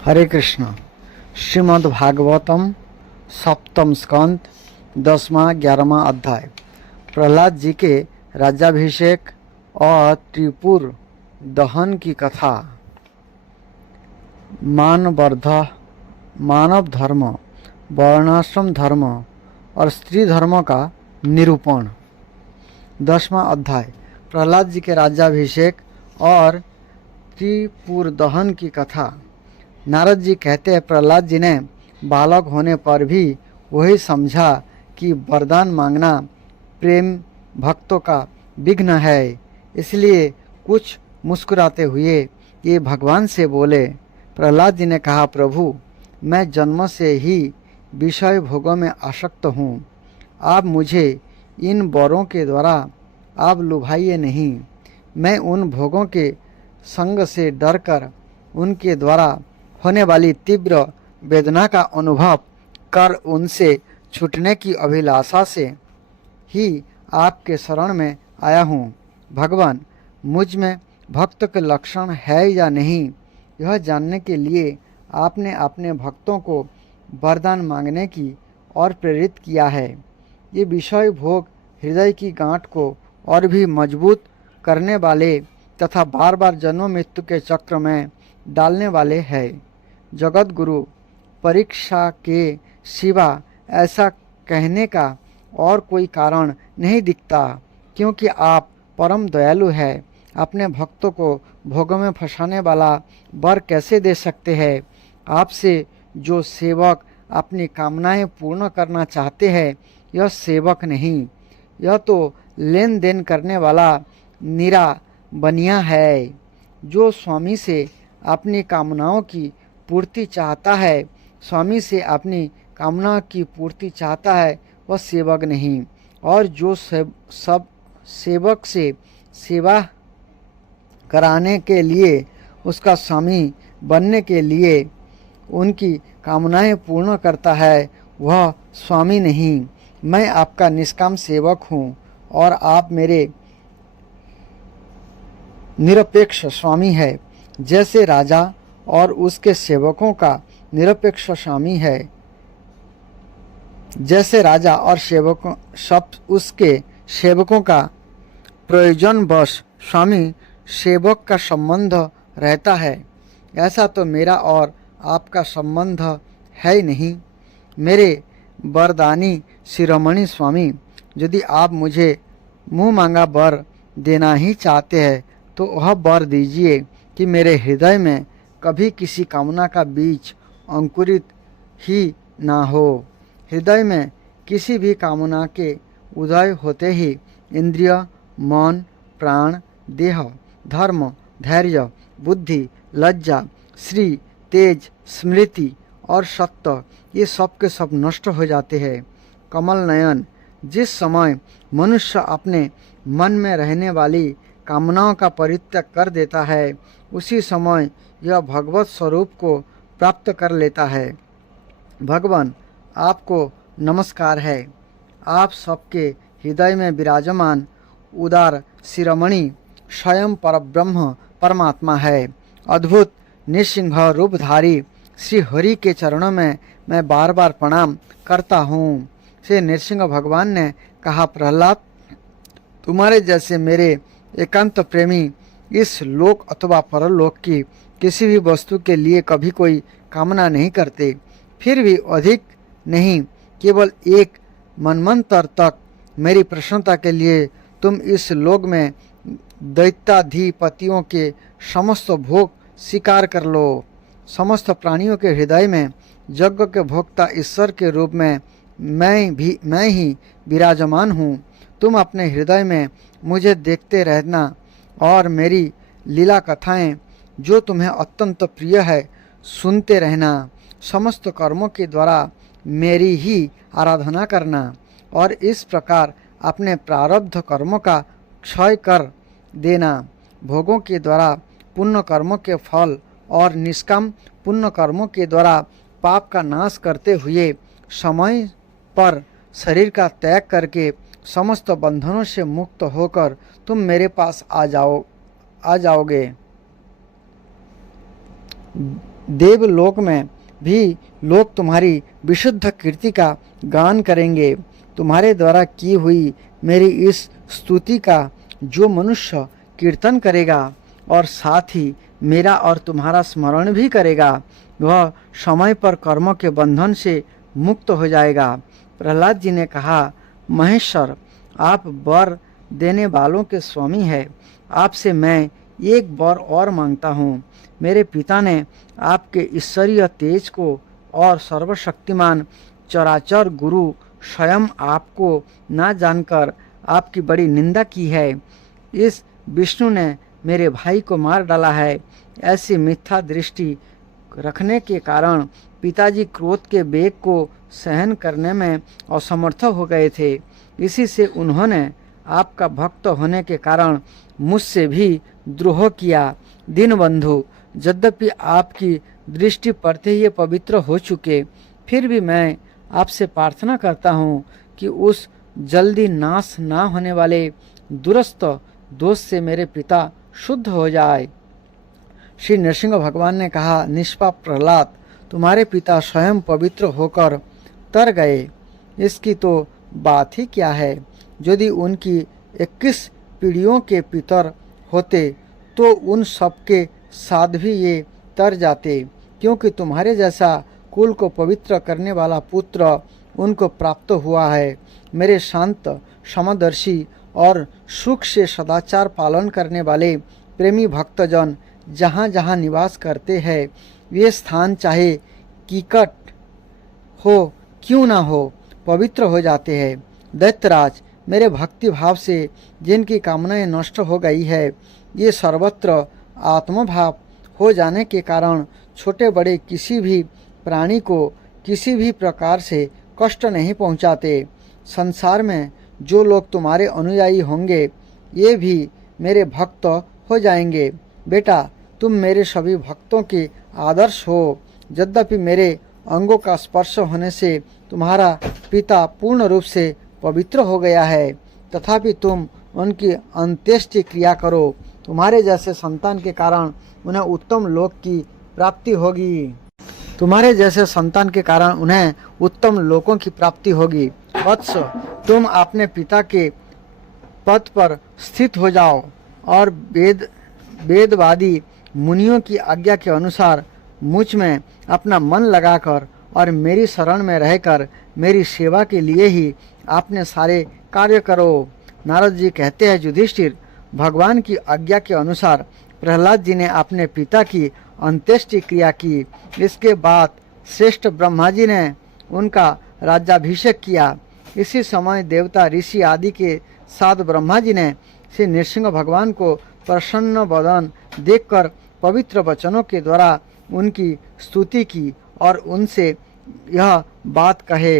हरे कृष्ण। श्रीमद् भागवतम सप्तम स्कंद 10वां 11वां अध्याय। प्रहलाद जी के राज्याभिषेक और त्रिपुर दहन की कथा। मानव धर्म, वर्णाश्रम धर्म और स्त्री धर्म का निरूपण। 10वां अध्याय। प्रहलाद जी के राज्याभिषेक और त्रिपुर दहन की कथा। नारद जी कहते हैं, प्रहलाद जी ने बालक होने पर भी वही समझा कि वरदान मांगना प्रेम भक्तों का विघ्न है, इसलिए कुछ मुस्कुराते हुए ये भगवान से बोले। प्रहलाद जी ने कहा, प्रभु, मैं जन्म से ही विषय भोगों में आसक्त हूँ। आप मुझे इन वरों के द्वारा आप लुभाइए नहीं। मैं उन भोगों के संग से डरकर उनके द्वारा होने वाली तीव्र वेदना का अनुभव कर उनसे छूटने की अभिलाषा से ही आपके शरण में आया हूँ। भगवान, मुझ में भक्त के लक्षण है या नहीं, यह जानने के लिए आपने अपने भक्तों को वरदान मांगने की और प्रेरित किया है। ये विषय भोग हृदय की गांठ को और भी मजबूत करने वाले तथा बार बार जन्म मृत्यु के चक्र में डालने वाले हैं। जगत गुरु परीक्षा के सिवा ऐसा कहने का और कोई कारण नहीं दिखता, क्योंकि आप परम दयालु हैं। अपने भक्तों को भोगों में फंसाने वाला वर कैसे दे सकते हैं? आपसे जो सेवक अपनी कामनाएं पूर्ण करना चाहते हैं, यह सेवक नहीं, यह तो लेन देन करने वाला निरा बनिया है। जो स्वामी से अपनी कामनाओं की पूर्ति चाहता है, स्वामी से अपनी कामना की पूर्ति चाहता है, वह सेवक नहीं। और जो सब सेवक से सेवा कराने के लिए, उसका स्वामी बनने के लिए उनकी कामनाएं पूर्ण करता है, वह स्वामी नहीं। मैं आपका निष्काम सेवक हूँ और आप मेरे निरपेक्ष स्वामी है। जैसे राजा और उसके सेवकों का निरपेक्ष स्वामी है, जैसे राजा और सेवकों सब उसके सेवकों का प्रयोजनवश स्वामी सेवक का संबंध रहता है, ऐसा तो मेरा और आपका संबंध है ही नहीं। मेरे वरदानी शिरोमणि स्वामी, यदि आप मुझे मुँह मांगा वर देना ही चाहते हैं, तो वह वर दीजिए कि मेरे हृदय में कभी किसी कामना का बीज अंकुरित ही ना हो। हृदय में किसी भी कामना के उदय होते ही इंद्रिय, मन, प्राण, देह, धर्म, धैर्य, बुद्धि, लज्जा, श्री, तेज, स्मृति और सत्य, ये सब के सब नष्ट हो जाते हैं। कमल नयन, जिस समय मनुष्य अपने मन में रहने वाली कामनाओं का परित्याग कर देता है, उसी समय यह भगवत स्वरूप को प्राप्त कर लेता है। भगवान, आपको नमस्कार है। आप सबके हृदय में विराजमान उदार शिरोमणि स्वयं परब्रह्म परमात्मा है। अद्भुत निसिंह रूपधारी श्री हरि के चरणों में मैं बार बार प्रणाम करता हूँ। श्री नृसिंह भगवान ने कहा, प्रहलाद, तुम्हारे जैसे मेरे एकांत प्रेमी इस लोक अथवा परलोक की किसी भी वस्तु के लिए कभी कोई कामना नहीं करते। फिर भी अधिक नहीं, केवल एक मनमंत्र तक मेरी प्रसन्नता के लिए तुम इस लोक में दैत्याधिपतियों के समस्त भोग स्वीकार कर लो। समस्त प्राणियों के हृदय में यज्ञ के भोक्ता ईश्वर के रूप में मैं ही विराजमान हूँ। तुम अपने हृदय में मुझे देखते रहना और मेरी लीला कथाएं, जो तुम्हें अत्यंत प्रिय है, सुनते रहना। समस्त कर्मों के द्वारा मेरी ही आराधना करना और इस प्रकार अपने प्रारब्ध कर्मों का क्षय कर देना। भोगों के द्वारा पुण्य कर्मों के फल और निष्काम पुण्य कर्मों के द्वारा पाप का नाश करते हुए समय पर शरीर का त्याग करके समस्त बंधनों से मुक्त होकर तुम मेरे पास आ जाओगे। देवलोक में भी लोग तुम्हारी विशुद्ध कीर्ति का गान करेंगे। तुम्हारे द्वारा की हुई मेरी इस स्तुति का जो मनुष्य कीर्तन करेगा और साथ ही मेरा और तुम्हारा स्मरण भी करेगा, वह समय पर कर्मों के बंधन से मुक्त हो जाएगा। प्रहलाद जी ने कहा, महेश्वर, आप वर देने वालों के स्वामी हैं। आपसे मैं एक वर और मांगता हूँ। मेरे पिता ने आपके ईश्वरीय तेज को और सर्वशक्तिमान चराचर गुरु स्वयं आपको ना जानकर आपकी बड़ी निंदा की है। इस विष्णु ने मेरे भाई को मार डाला है। ऐसी मिथ्या दृष्टि रखने के कारण पिताजी क्रोध के वेग को सहन करने में असमर्थ हो गए थे। इसी से उन्होंने आपका भक्त होने के कारण मुझसे भी द्रोह किया। दीनबंधु, यद्यपि आपकी दृष्टि पड़ते ही ये पवित्र हो चुके, फिर भी मैं आपसे प्रार्थना करता हूँ कि उस जल्दी नाश ना होने वाले दुरस्त दोष से मेरे पिता शुद्ध हो जाए। श्री नरसिंह भगवान ने कहा, निष्पाप प्रहलाद, तुम्हारे पिता स्वयं पवित्र होकर तर गए, इसकी तो बात ही क्या है। यदि उनकी 21 पीढ़ियों के पितर होते तो उन सबके साथ भी ये तर जाते, क्योंकि तुम्हारे जैसा कुल को पवित्र करने वाला पुत्र उनको प्राप्त हुआ है। मेरे शांत, समदर्शी और सुख से सदाचार पालन करने वाले प्रेमी भक्तजन जहाँ जहाँ निवास करते हैं, वे स्थान चाहे कीकट हो क्यों ना हो, पवित्र हो जाते हैं। दैत्यराज, मेरे भक्ति भाव से जिनकी कामनाएं नष्ट हो गई है, ये सर्वत्र आत्मभाव हो जाने के कारण छोटे बड़े किसी भी प्राणी को किसी भी प्रकार से कष्ट नहीं पहुंचाते। संसार में जो लोग तुम्हारे अनुयायी होंगे, ये भी मेरे भक्त हो जाएंगे। बेटा, तुम मेरे सभी भक्तों के आदर्श हो। यद्यपि मेरे अंगों का स्पर्श होने से तुम्हारा पिता पूर्ण रूप से पवित्र हो गया है, तथापि तुम उनकी अंत्येष्टि क्रिया करो। तुम्हारे जैसे संतान के कारण उन्हें उत्तम लोक की प्राप्ति होगी। तुम्हारे जैसे संतान के कारण उन्हें उत्तम लोकों की प्राप्ति होगी। वत्स, तुम अपने पिता के पद पर स्थित हो जाओ और वेदवादी मुनियों की आज्ञा के अनुसार मुझ में अपना मन लगाकर और मेरी शरण में रहकर मेरी सेवा के लिए ही आपने सारे कार्य करो। नारद जी कहते हैं, युधिष्ठिर, भगवान की आज्ञा के अनुसार प्रहलाद जी ने अपने पिता की अंत्येष्टि क्रिया की। इसके बाद श्रेष्ठ ब्रह्मा जी ने उनका राज्याभिषेक किया। इसी समय देवता, ऋषि आदि के साथ ब्रह्मा जी ने श्री नृसिंह भगवान को प्रसन्न वदन देखकर पवित्र वचनों के द्वारा उनकी स्तुति की और उनसे यह बात कहे।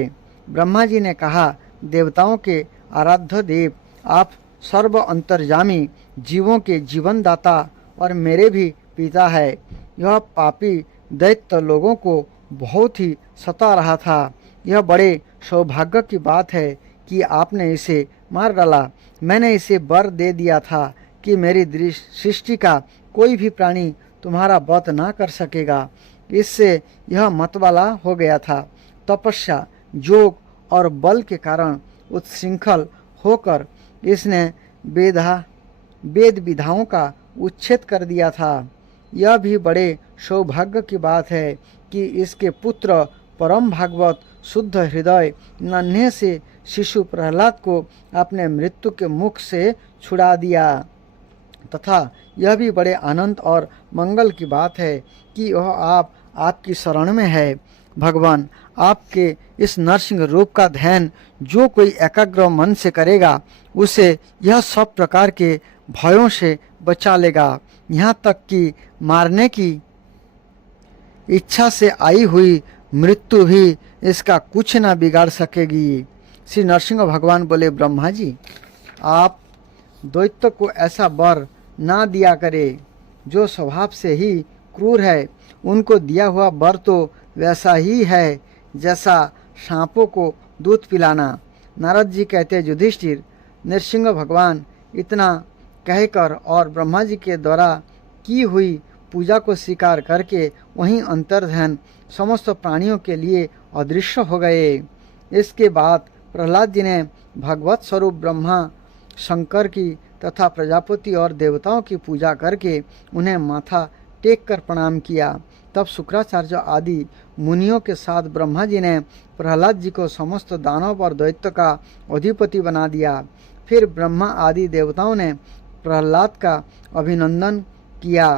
ब्रह्मा जी ने कहा, देवताओं के आराध्य देव, आप सर्व अंतर्यामी, जीवों के जीवन दाता और मेरे भी पिता है। यह पापी दैत्य लोगों को बहुत ही सता रहा था। यह बड़े सौभाग्य की बात है कि आपने इसे मार डाला। मैंने इसे वर दे दिया था कि मेरी सृष्टि का कोई भी प्राणी तुम्हारा वध ना कर सकेगा। इससे यह मतवाला हो गया था। तपस्या, योग और बल के कारण उत्शृंखल होकर इसने वेद विधाओं का उच्छेद कर दिया था। यह भी बड़े सौभाग्य की बात है कि इसके पुत्र परम भागवत शुद्ध हृदय नन्हे से शिशु प्रहलाद को अपने मृत्यु के मुख से छुड़ा दिया। तथा यह भी बड़े आनंद और मंगल की बात है कि वह आपकी शरण में है। भगवान, आपके इस नरसिंह रूप का ध्यान जो कोई एकाग्र मन से करेगा, उसे यह सब प्रकार के भयों से बचा लेगा। यहाँ तक कि मारने की इच्छा से आई हुई मृत्यु भी इसका कुछ न बिगाड़ सकेगी। श्री नरसिंह भगवान बोले, ब्रह्मा जी, आप दैत्य को ऐसा वर ना दिया करे जो स्वभाव से ही क्रूर है। उनको दिया हुआ वर तो वैसा ही है जैसा सांपों को दूध पिलाना। नारद जी कहते, युधिष्ठिर, नरसिंह भगवान इतना कहकर और ब्रह्मा जी के द्वारा की हुई पूजा को स्वीकार करके वहीं अंतर्ध्यान समस्त प्राणियों के लिए अदृश्य हो गए। इसके बाद प्रहलाद जी ने भगवत स्वरूप ब्रह्मा, शंकर की तथा प्रजापति और देवताओं की पूजा करके उन्हें माथा टेक कर प्रणाम किया। तब शुक्राचार्य आदि मुनियों के साथ ब्रह्मा जी ने प्रहलाद जी को समस्त दानव और दैत्य का अधिपति बना दिया। फिर ब्रह्मा आदि देवताओं ने प्रहलाद का अभिनंदन किया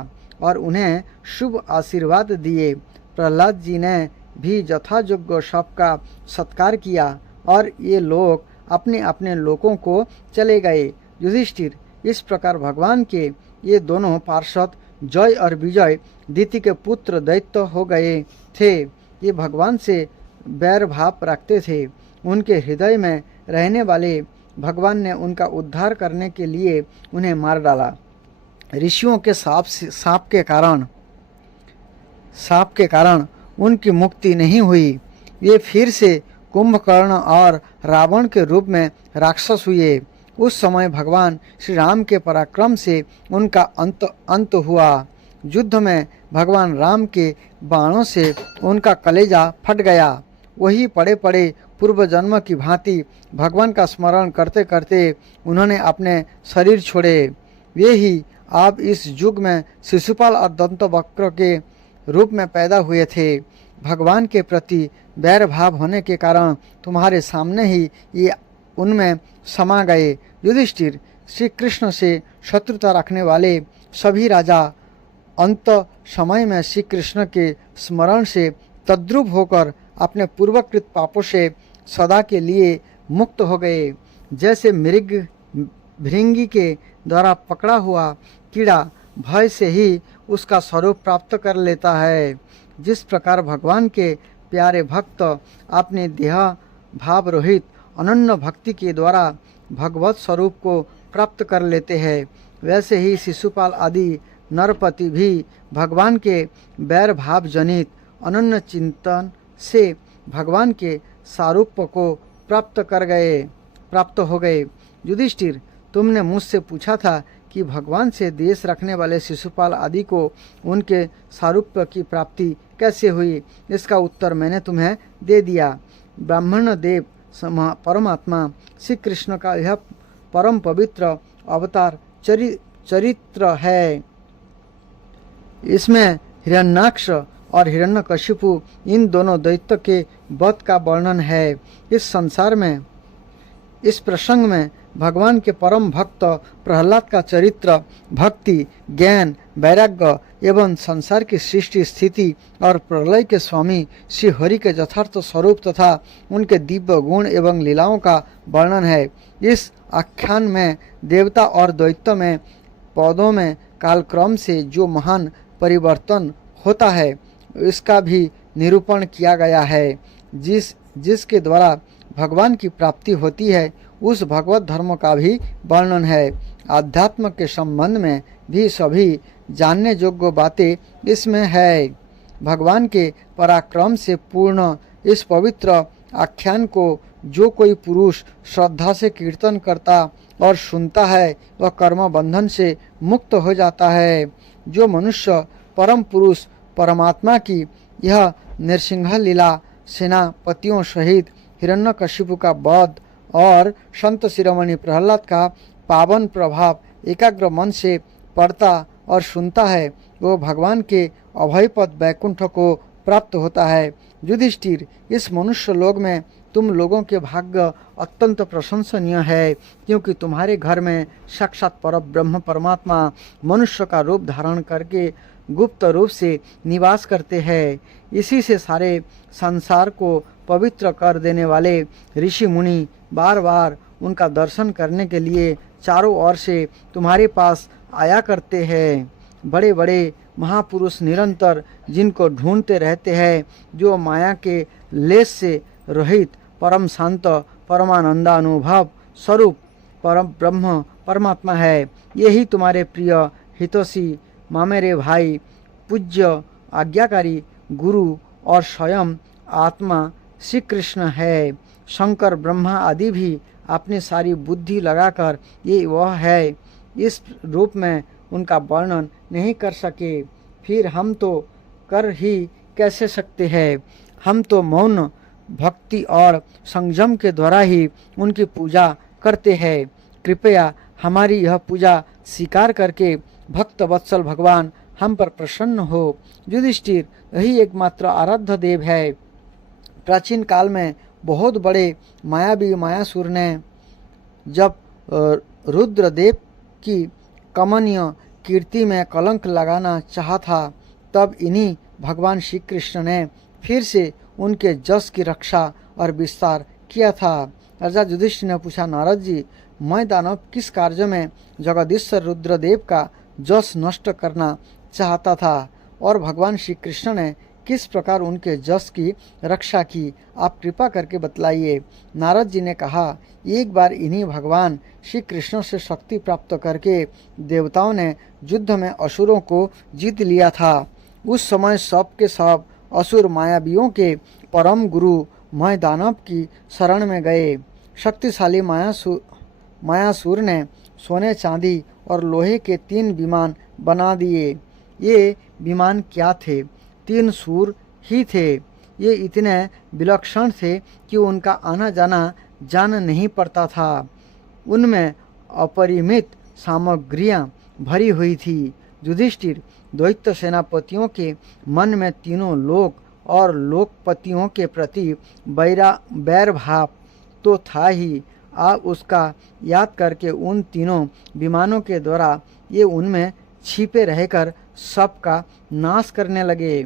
और उन्हें शुभ आशीर्वाद दिए। प्रहलाद जी ने भी यथायोग्य सबका सत्कार किया और ये लोग अपने अपने लोकों को चले गए। युधिष्ठिर, इस प्रकार भगवान के ये दोनों पार्षद जय और विजय दिति के पुत्र दैत्य हो गए थे। ये भगवान से बैर भाव रखते थे। उनके हृदय में रहने वाले भगवान ने उनका उद्धार करने के लिए उन्हें मार डाला। ऋषियों के साप के कारण उनकी मुक्ति नहीं हुई। ये फिर से कुंभकर्ण और रावण के रूप में राक्षस हुए। उस समय भगवान श्री राम के पराक्रम से उनका अंत हुआ। युद्ध में भगवान राम के बाणों से उनका कलेजा फट गया। वही पड़े पड़े पूर्व जन्म की भांति भगवान का स्मरण करते करते उन्होंने अपने शरीर छोड़े। वे ही आप इस युग में शिशुपाल और दंतवक्र के रूप में पैदा हुए थे। भगवान के प्रति बैर भाव होने के कारण तुम्हारे सामने ही ये उनमें समा गए। युधिष्ठिर, श्री कृष्ण से शत्रुता रखने वाले सभी राजा अंत समय में श्री कृष्ण के स्मरण से तद्रुप होकर अपने पूर्वकृत पापों से सदा के लिए मुक्त हो गए। जैसे भृंगी के द्वारा पकड़ा हुआ कीड़ा भय से ही उसका स्वरूप प्राप्त कर लेता है, जिस प्रकार भगवान के प्यारे भक्त अपने देह भाव रहित अनन्य भक्ति के द्वारा भगवत स्वरूप को प्राप्त कर लेते हैं, वैसे ही शिशुपाल आदि नरपति भी भगवान के बैर भाव जनित अनन्य चिंतन से भगवान के सारूप्य को प्राप्त हो गए। युधिष्ठिर, तुमने मुझसे पूछा था कि भगवान से द्वेष रखने वाले शिशुपाल आदि को उनके सारूप्य की प्राप्ति कैसे हुई। इसका उत्तर मैंने तुम्हें दे दिया। ब्राह्मण देव परमात्मा श्री कृष्ण का यह परम पवित्र अवतार चरित्र है। इसमें हिरण्याक्ष और हिरण्यकशिपु इन दोनों दैत्य के वध का वर्णन है। इस संसार में इस प्रसंग में भगवान के परम भक्त प्रहलाद का चरित्र, भक्ति, ज्ञान, वैराग्य एवं संसार की सृष्टि, स्थिति और प्रलय के स्वामी श्री हरि के यथार्थ स्वरूप तथा उनके दिव्य गुण एवं लीलाओं का वर्णन है। इस आख्यान में देवता और दैत्य में पौधों में कालक्रम से जो महान परिवर्तन होता है इसका भी निरूपण किया गया है। जिसके द्वारा भगवान की प्राप्ति होती है उस भगवत धर्म का भी वर्णन है। आध्यात्म के संबंध में भी सभी जानने योग्य बातें इसमें है। भगवान के पराक्रम से पूर्ण इस पवित्र आख्यान को जो कोई पुरुष श्रद्धा से कीर्तन करता और सुनता है वह कर्म बंधन से मुक्त हो जाता है। जो मनुष्य परम पुरुष परमात्मा की यह नृसिंह लीला सेनापतियों सहित हिरण्यकशिपु का वध और संत शिरोमणि प्रहलाद का पावन प्रभाव एकाग्र मन से पढ़ता और सुनता है वो भगवान के अभय पद वैकुंठ को प्राप्त होता है। युधिष्ठिर, इस मनुष्य लोक में तुम लोगों के भाग्य अत्यंत प्रशंसनीय है, क्योंकि तुम्हारे घर में साक्षात पर ब्रह्म परमात्मा मनुष्य का रूप धारण करके गुप्त रूप से निवास करते हैं। इसी से सारे संसार को पवित्र कर देने वाले ऋषि मुनि बार बार उनका दर्शन करने के लिए चारों ओर से तुम्हारे पास आया करते हैं। बड़े बड़े महापुरुष निरंतर जिनको ढूंढते रहते हैं, जो माया के लेस से रहित परम शांत परमानंदानुभव स्वरूप परम ब्रह्म परमात्मा है। यही तुम्हारे प्रिय हितोषी मामेरे भाई पूज्य आज्ञाकारी गुरु और स्वयं आत्मा श्री कृष्ण है। शंकर ब्रह्मा आदि भी अपनी सारी बुद्धि लगाकर ये वह है इस रूप में उनका वर्णन नहीं कर सके। फिर हम तो कर ही कैसे सकते हैं। हम तो मौन भक्ति और संयम के द्वारा ही उनकी पूजा करते हैं। कृपया हमारी यह पूजा स्वीकार करके भक्त वत्सल भगवान हम पर प्रसन्न हो। युधिष्ठिर, यही एकमात्र आराध्य देव है। प्राचीन काल में बहुत बड़े मायावी मायासुर ने जब रुद्रदेव की कमनीय कीर्ति में कलंक लगाना चाहा था, तब इन्हीं भगवान श्री कृष्ण ने फिर से उनके जस की रक्षा और विस्तार किया था। राजा युधिष्ठिर ने पूछा, नारद जी, मैं दानव किस कार्य में जगदीश्वर रुद्रदेव का जस नष्ट करना चाहता था और भगवान श्री कृष्ण ने किस प्रकार उनके जस की रक्षा की, आप कृपा करके बतलाइए। नारद जी ने कहा, एक बार इन्हीं भगवान श्री कृष्ण से शक्ति प्राप्त करके देवताओं ने युद्ध में असुरों को जीत लिया था। उस समय सब के सब असुर मायावियों के परम गुरु मय दानव की शरण में गए। शक्तिशाली मायासुर ने सोने चांदी और लोहे के 3 विमान बना दिए। ये विमान क्या थे? 3 सूर ही थे। ये इतने विलक्षण थे कि उनका आना जाना जान नहीं पड़ता था। उनमें अपरिमित सामग्रियां भरी हुई थी। युधिष्ठिर, दैत्य सेनापतियों के मन में तीनों लोक और लोकपतियों के प्रति बैर भाव तो था ही। आप उसका याद करके उन तीनों विमानों के द्वारा ये उनमें छिपे रहकर सबका नाश करने लगे।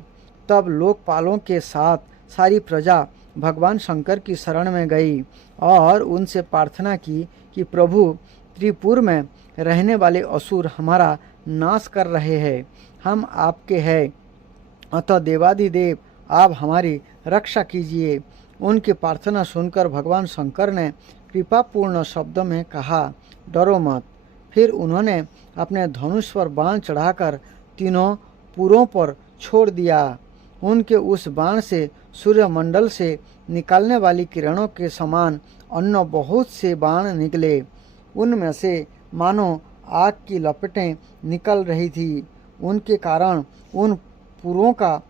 तब लोकपालों के साथ सारी प्रजा भगवान शंकर की शरण में गई और उनसे प्रार्थना की कि प्रभु, त्रिपुर में रहने वाले असुर हमारा नाश कर रहे हैं। हम आपके हैं, अतः देवादिदेव आप हमारी रक्षा कीजिए। उनकी प्रार्थना सुनकर भगवान शंकर ने कृपापूर्ण शब्द में कहा, डरो मत। फिर उन्होंने अपने धनुष पर बाण चढ़ाकर तीनों पुरों पर छोड़ दिया। उनके उस बाण से सूर्यमंडल से निकलने वाली किरणों के समान अन्य बहुत से बाण निकले। उनमें से मानो आग की लपटें निकल रही थी। उनके कारण उन पुरों का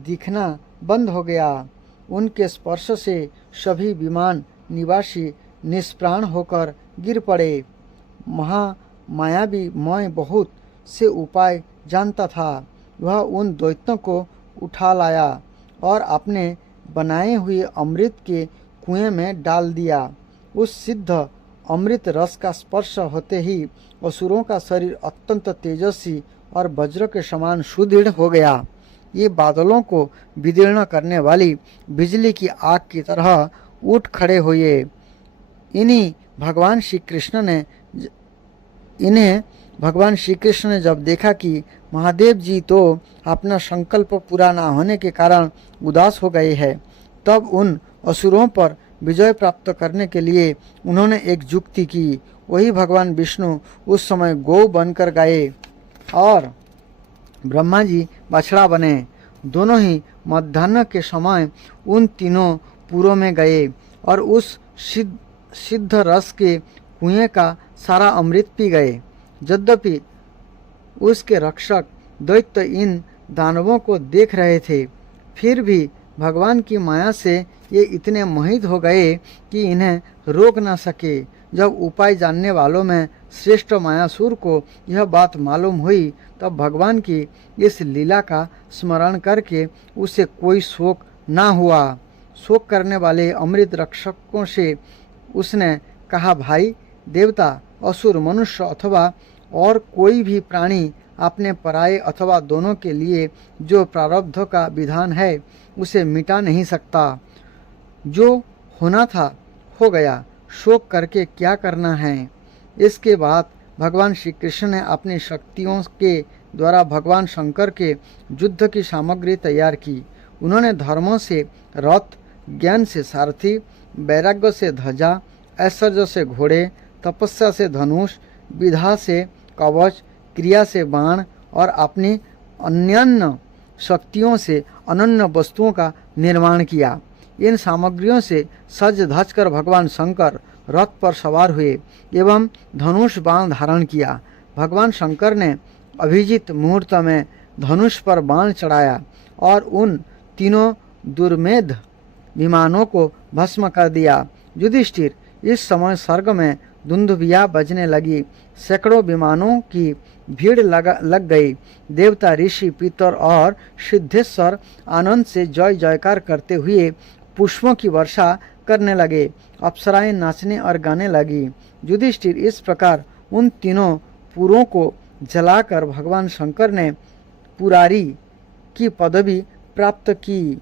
दिखना बंद हो गया। उनके स्पर्श से सभी विमान निवासी निष्प्राण होकर गिर पड़े। महामायावी मैं बहुत से उपाय जानता था। वह उन दैत्यों को उठा लाया और अपने बनाए हुए अमृत के कुएं में डाल दिया। उस सिद्ध अमृत रस का स्पर्श होते ही असुरों का शरीर अत्यंत तेजस्वी और वज्र के समान सुदृढ़ हो गया। ये बादलों को विदीर्ण करने वाली बिजली की आग की तरह उठ खड़े हुए। इन्हें भगवान श्री कृष्ण ने जब देखा कि महादेव जी तो अपना संकल्प पूरा न होने के कारण उदास हो गए हैं, तब उन असुरों पर विजय प्राप्त करने के लिए उन्होंने एक युक्ति की। वही भगवान विष्णु उस समय गौ बनकर गए और ब्रह्मा जी बछड़ा बने। दोनों ही मध्याह्न के समय उन तीनों पुरों में गए और उस सिद्ध रस के कुएं का सारा अमृत पी गए। यद्यपि उसके रक्षक दैत्य इन दानवों को देख रहे थे, फिर भी भगवान की माया से ये इतने मोहित हो गए कि इन्हें रोक न सके। जब उपाय जानने वालों में श्रेष्ठ मायासुर को यह बात मालूम हुई, तब भगवान की इस लीला का स्मरण करके उसे कोई शोक न हुआ। शोक करने वाले अमृत रक्षकों से उसने कहा, भाई देवता, असुर, मनुष्य अथवा और कोई भी प्राणी अपने पराये अथवा दोनों के लिए जो प्रारब्ध का विधान है उसे मिटा नहीं सकता। जो होना था हो गया, शोक करके क्या करना है। इसके बाद भगवान श्री कृष्ण ने अपनी शक्तियों के द्वारा भगवान शंकर के युद्ध की सामग्री तैयार की। उन्होंने धर्मों से रथ, ज्ञान से सारथी, वैराग्य से ध्वजा, ऐश्वर्य से घोड़े, तपस्या से धनुष, विधा से कवच, क्रिया से बाण और अपनी अन्यान्य शक्तियों से अनन्य वस्तुओं का निर्माण किया। इन सामग्रियों से सज धज कर भगवान शंकर रथ पर सवार हुए एवं धनुष बाण धारण किया। भगवान शंकर ने अभिजीत मुहूर्त में धनुष पर बाण चढ़ाया और उन तीनों दुर्मेध विमानों को भस्म कर दिया। युधिष्ठिर, इस समय स्वर्ग में दुंदुभिया बजने लगी। सैकड़ों विमानों की भीड़ लग गई। देवता, ऋषि, पितर और सिद्धेश्वर आनंद से जय जयकार करते हुए पुष्पों की वर्षा करने लगे। अप्सराएं नाचने और गाने लगी। युधिष्ठिर, इस प्रकार उन तीनों पुरों को जलाकर भगवान शंकर ने पुरारी की पदवी प्राप्त की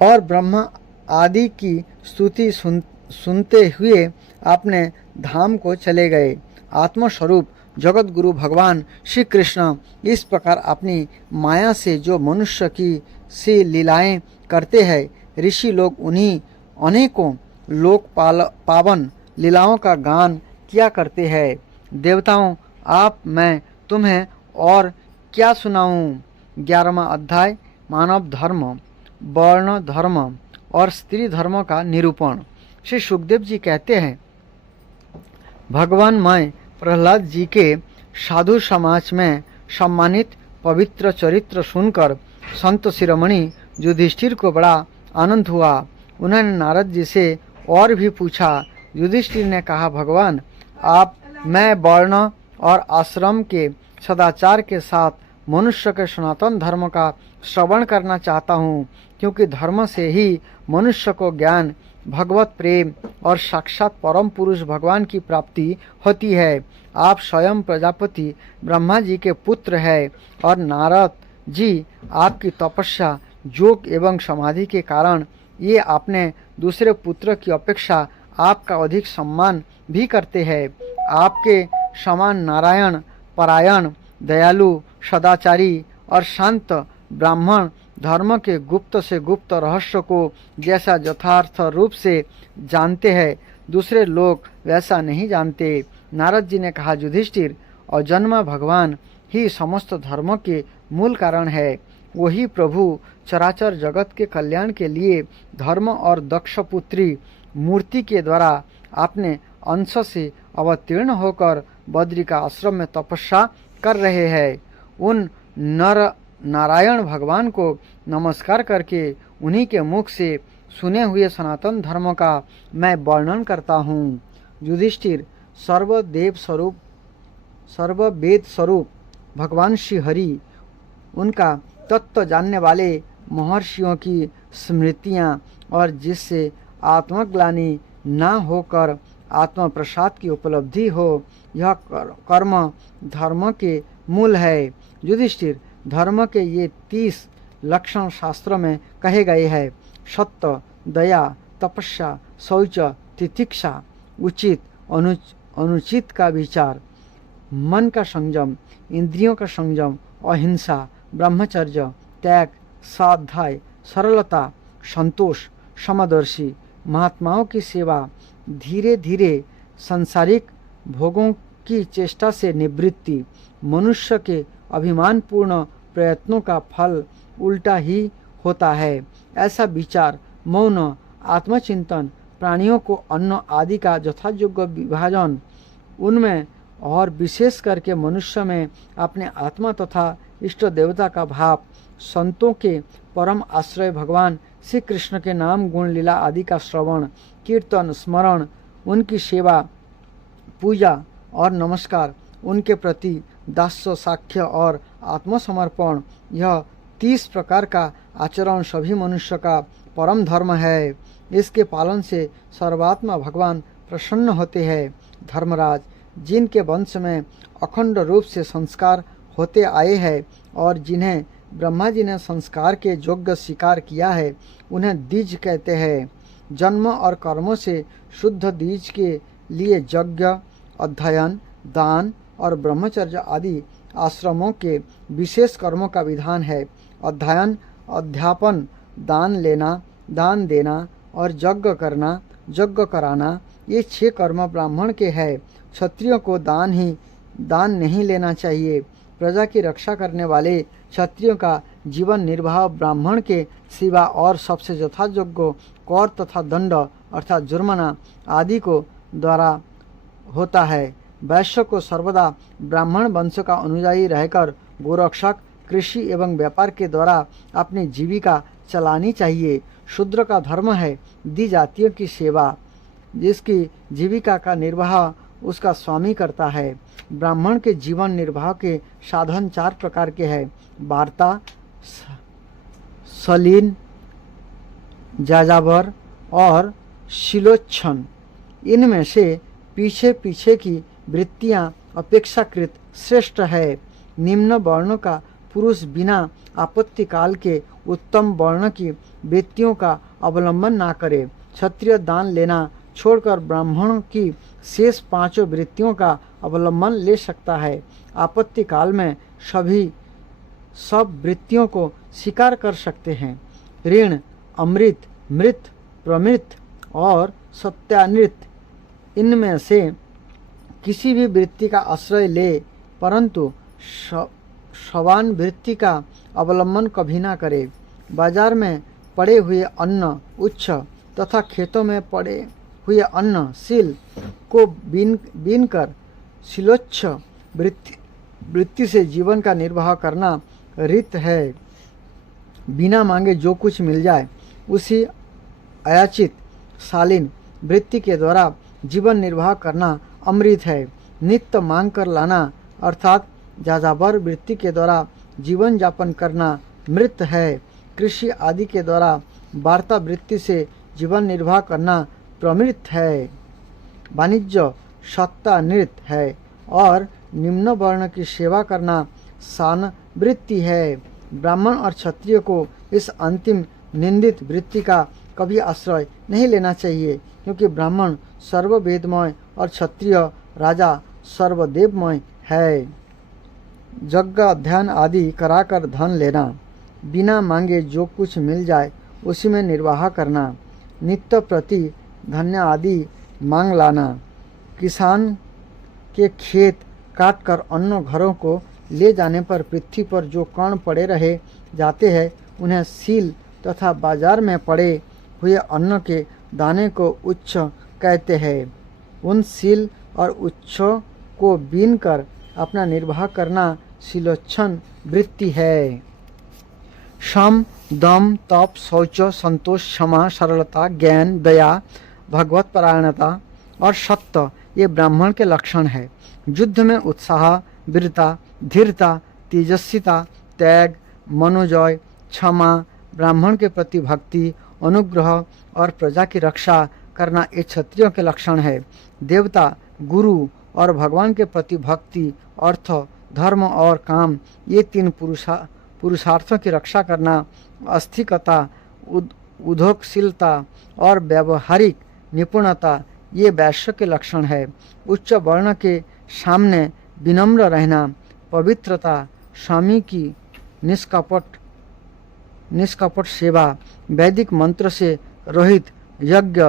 और ब्रह्मा आदि की स्तुति सुनते हुए अपने धाम को चले गए। आत्मस्वरूप जगत गुरु भगवान श्री कृष्ण इस प्रकार अपनी माया से जो मनुष्य की सी लीलाएं करते हैं, ऋषि लोग उन्हीं अनेकों लोक पावन लीलाओं का गान किया करते हैं। देवताओं, आप मैं तुम्हें और क्या सुनाऊं। 11वां अध्याय मानव धर्म, वर्ण धर्म और स्त्री धर्म का निरूपण। श्री सुखदेव जी कहते हैं, भगवान मैं प्रहलाद जी के साधु समाज में सम्मानित पवित्र चरित्र सुनकर संत शिरोमणि युधिष्ठिर को बड़ा आनंद हुआ। उन्होंने नारद जी से और भी पूछा। युधिष्ठिर ने कहा, भगवान आप मैं वर्ण और आश्रम के सदाचार के साथ मनुष्य के सनातन धर्म का श्रवण करना चाहता हूँ, क्योंकि धर्म से ही मनुष्य को ज्ञान, भगवत प्रेम और साक्षात परम पुरुष भगवान की प्राप्ति होती है। आप स्वयं प्रजापति ब्रह्मा जी के पुत्र हैं और नारद जी आपकी तपस्या, योग एवं समाधि के कारण ये अपने दूसरे पुत्र की अपेक्षा आपका अधिक सम्मान भी करते हैं। आपके समान नारायण परायण, दयालु, सदाचारी और शांत ब्राह्मण धर्म के गुप्त से गुप्त रहस्य को जैसा यथार्थ रूप से जानते हैं, दूसरे लोग वैसा नहीं जानते। नारद जी ने कहा, युधिष्ठिर, अजन्मा भगवान ही समस्त धर्मों के मूल कारण है। वही प्रभु चराचर जगत के कल्याण के लिए धर्म और दक्ष पुत्री मूर्ति के द्वारा अपने अंश से अवतीर्ण होकर बद्री का आश्रम में तपस्या कर रहे हैं। उन नारायण भगवान को नमस्कार करके उन्हीं के मुख से सुने हुए सनातन धर्म का मैं वर्णन करता हूँ। युधिष्ठिर, सर्ववेद स्वरूप भगवान श्री हरि, उनका तत्व जानने वाले महर्षियों की स्मृतियाँ और जिससे आत्मग्लानि न होकर आत्म प्रसाद की उपलब्धि हो, यह कर्म धर्म के मूल है। युधिष्ठिर, धर्म के ये 30 लक्षण शास्त्र में कहे गए हैं। सत्य, दया, तपस्या, शौच, तितिक्षा, उचित अनुचित का विचार, मन का संयम, इंद्रियों का संयम, अहिंसा, ब्रह्मचर्य, त्याग, स्वाध्याय, सरलता, संतोष, समदर्शी, महात्माओं की सेवा, धीरे धीरे सांसारिक भोगों की चेष्टा से निवृत्ति, मनुष्य के अभिमानपूर्ण प्रयत्नों का फल उल्टा ही होता है, ऐसा विचार, मौन, आत्मचिंतन, प्राणियों को अन्न आदि का यथायोग्य विभाजन, उनमें और विशेष करके मनुष्य में अपने आत्मा तथा इष्ट देवता का भाव, संतों के परम आश्रय भगवान श्री कृष्ण के नाम गुण लीला आदि का श्रवण, कीर्तन, स्मरण, उनकी सेवा, पूजा और नमस्कार, उनके प्रति दास्य, साख्य और आत्मसमर्पण, यह 30 प्रकार का आचरण सभी मनुष्य का परम धर्म है। इसके पालन से सर्वात्मा भगवान प्रसन्न होते हैं। धर्मराज, जिनके वंश में अखंड रूप से संस्कार होते आए हैं और जिन्हें ब्रह्मा जी ने संस्कार के योग्य स्वीकार किया है, उन्हें द्विज कहते हैं। जन्म और कर्मों से शुद्ध द्विज के लिए यज्ञ, अध्ययन, दान और ब्रह्मचर्य आदि आश्रमों के विशेष कर्मों का विधान है। अध्ययन, अध्यापन, दान लेना, दान देना और यज्ञ करना, यज्ञ कराना, ये 6 कर्म ब्राह्मण के हैं। क्षत्रियों को दान नहीं लेना चाहिए। प्रजा की रक्षा करने वाले क्षत्रियों का जीवन निर्वाह ब्राह्मण के सिवा और सबसे यथायोग्य कर तथा दंड अर्थात जुर्माना आदि को द्वारा होता है। वैश्य को सर्वदा ब्राह्मण वंश का अनुयायी रहकर गोरक्षक, कृषि एवं व्यापार के द्वारा अपनी जीविका चलानी चाहिए। शूद्र का धर्म है दी जातियों की सेवा, जिसकी जीविका का निर्वाह उसका स्वामी करता है। ब्राह्मण के जीवन निर्वाह के साधन 4 प्रकार के हैं: वार्ता, सलीन, जाजाबर और शिलोच्छन। इनमें से पीछे पीछे की वृत्तियां अपेक्षाकृत श्रेष्ठ है। निम्न वर्णों का पुरुष बिना आपत्ति काल के उत्तम वर्ण की वृत्तियों का अवलंबन ना करे। क्षत्रिय दान लेना छोड़कर ब्राह्मण की शेष 5 वृत्तियों का अवलंबन ले सकता है। आपत्ति काल में सब वृत्तियों को स्वीकार कर सकते हैं। ऋण, अमृत, मृत, प्रमृत और सत्यानृत, इनमें से किसी भी वृत्ति का आश्रय ले, परंतु समान वृत्ति का अवलंबन कभी ना करे। बाजार में पड़े हुए अन्न उच्च तथा खेतों में पड़े हुए अन्न शील को बीन कर शिलोच्छ वृत्ति से जीवन का निर्वाह करना रित है। बिना मांगे जो कुछ मिल जाए उसी अयाचित शालीन वृत्ति के द्वारा जीवन निर्वाह करना अमृत है। नित्य मांग कर लाना अर्थात जाजाबर वृत्ति के द्वारा जीवन यापन करना मृत है। कृषि आदि के द्वारा वार्ता वृत्ति से जीवन निर्वाह करना प्रमृत है। वाणिज्य सत्ता नृत है और निम्न वर्ण की सेवा करना सान वृत्ति है। ब्राह्मण और क्षत्रिय को इस अंतिम निंदित वृत्ति का कभी आश्रय नहीं लेना चाहिए, क्योंकि ब्राह्मण सर्ववेदमय और क्षत्रिय राजा सर्वदेवमय है। यज्ञ अध्ययन आदि कराकर धन लेना, बिना मांगे जो कुछ मिल जाए उसी में निर्वाह करना, नित्य प्रति धान्य आदि मांग लाना, किसान के खेत काट कर अन्य घरों को ले जाने पर पृथ्वी पर जो कण पड़े रहे जाते हैं उन्हें सील तथा बाजार में पड़े हुए अन्न के दाने को उच्च कहते हैं। उन सील और उच्छों को बीन कर अपना निर्वाह करना शिलोच्छन वृत्ति है। शम, दम, तप, शौच, संतोष, क्षमा, सरलता, ज्ञान, दया, भगवत परायणता और सत्य ये ब्राह्मण के लक्षण है। युद्ध में उत्साह, वीरता, धीरता, तेजस्विता, त्याग, मनोजय, क्षमा, ब्राह्मण के प्रति भक्ति, अनुग्रह और प्रजा की रक्षा करना ये क्षत्रियों के लक्षण है। देवता, गुरु और भगवान के प्रति भक्ति, अर्थ, धर्म और काम ये 3 पुरुषार्थों की रक्षा करना, आस्तिकता, उद्योगशीलता और व्यावहारिक निपुणता ये वैश्य के लक्षण है। उच्च वर्ण के सामने विनम्र रहना, पवित्रता, स्वामी की निष्कपट सेवा, वैदिक मंत्र से रहित यज्ञ,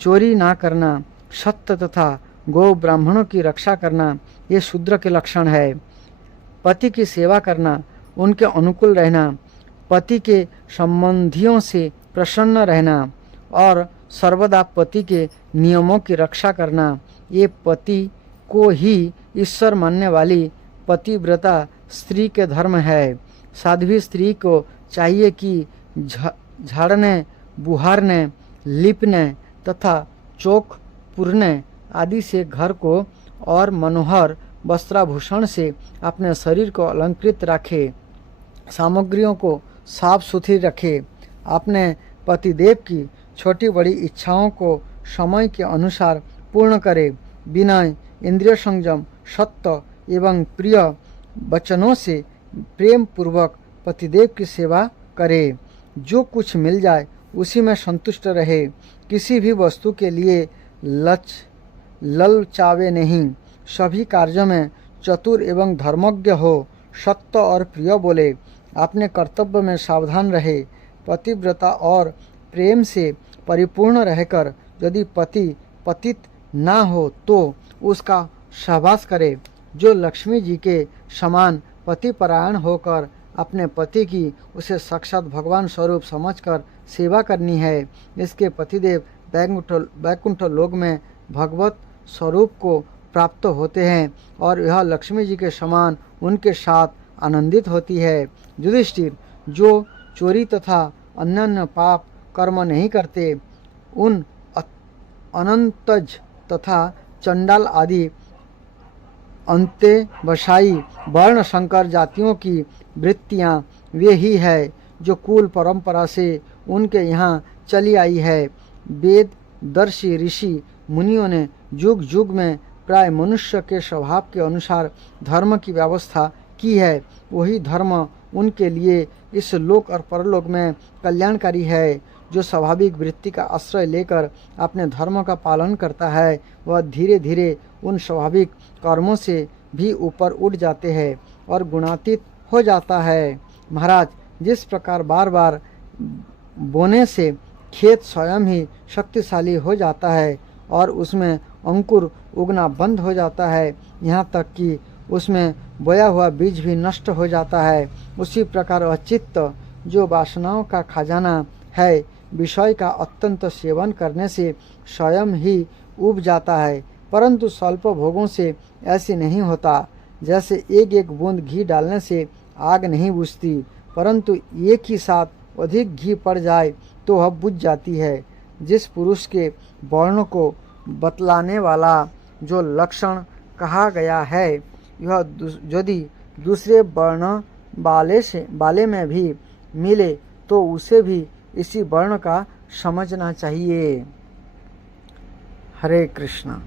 चोरी ना करना, सत्य तथा गौ ब्राह्मणों की रक्षा करना ये शूद्र के लक्षण है। पति की सेवा करना, उनके अनुकूल रहना, पति के संबंधियों से प्रसन्न रहना और सर्वदा पति के नियमों की रक्षा करना ये पति को ही ईश्वर मानने वाली पतिव्रता स्त्री के धर्म है। साध्वी स्त्री को चाहिए कि झाड़ने, बुहारने, लिपने तथा चौक पुरने आदि से घर को और मनोहर वस्त्राभूषण से अपने शरीर को अलंकृत रखे, सामग्रियों को साफ सुथरी रखे, अपने पतिदेव की छोटी बड़ी इच्छाओं को समय के अनुसार पूर्ण करे, विनय, इंद्रिय संयम, सत्य एवं प्रिय वचनों से प्रेम पूर्वक पतिदेव की सेवा करे, जो कुछ मिल जाए उसी में संतुष्ट रहे, किसी भी वस्तु के लिए ललचावे नहीं, सभी कार्यों में चतुर एवं धर्मज्ञ हो, सत्य और प्रिय बोले, अपने कर्तव्य में सावधान रहे, पतिव्रता और प्रेम से परिपूर्ण रहकर यदि पति पतित ना हो तो उसका सहवास करे, जो लक्ष्मी जी के समान पतिपरायण होकर अपने पति की उसे साक्षात भगवान स्वरूप समझकर सेवा करनी है। इसके पतिदेव वैकुंठ लोक में भगवत स्वरूप को प्राप्त होते हैं और यह लक्ष्मी जी के समान उनके साथ आनंदित होती है। युधिष्ठिर, जो चोरी तथा अन्य पाप कर्म नहीं करते, उन अनंतज तथा चंडाल आदि अंत्यवसायी वर्ण संकर जातियों की वृत्तियां वे ही है जो कुल परंपरा से उनके यहाँ चली आई है। वेद दर्शी ऋषि मुनियों ने युग युग में प्राय मनुष्य के स्वभाव के अनुसार धर्म की व्यवस्था की है। वही धर्म उनके लिए इस लोक और परलोक में कल्याणकारी है। जो स्वाभाविक वृत्ति का आश्रय लेकर अपने धर्म का पालन करता है, वह धीरे धीरे उन स्वाभाविक कर्मों से भी ऊपर उठ जाते हैं और गुणातीत हो जाता है। महाराज, जिस प्रकार बार बार बोने से खेत स्वयं ही शक्तिशाली हो जाता है और उसमें अंकुर उगना बंद हो जाता है, यहाँ तक कि उसमें बोया हुआ बीज भी नष्ट हो जाता है, उसी प्रकार वह चित्त जो वासनाओं का खजाना है, विषय का अत्यंत सेवन करने से स्वयं ही उब जाता है। परंतु स्वल्प भोगों से ऐसे नहीं होता। जैसे एक एक बूंद घी डालने से आग नहीं बुझती, परंतु एक ही साथ अधिक घी पड़ जाए तो वह बुझ जाती है। जिस पुरुष के वर्ण को बतलाने वाला जो लक्षण कहा गया है, यह यदि दूसरे वर्ण वाले में भी मिले तो उसे भी इसी वर्ण का समझना चाहिए। हरे कृष्णा।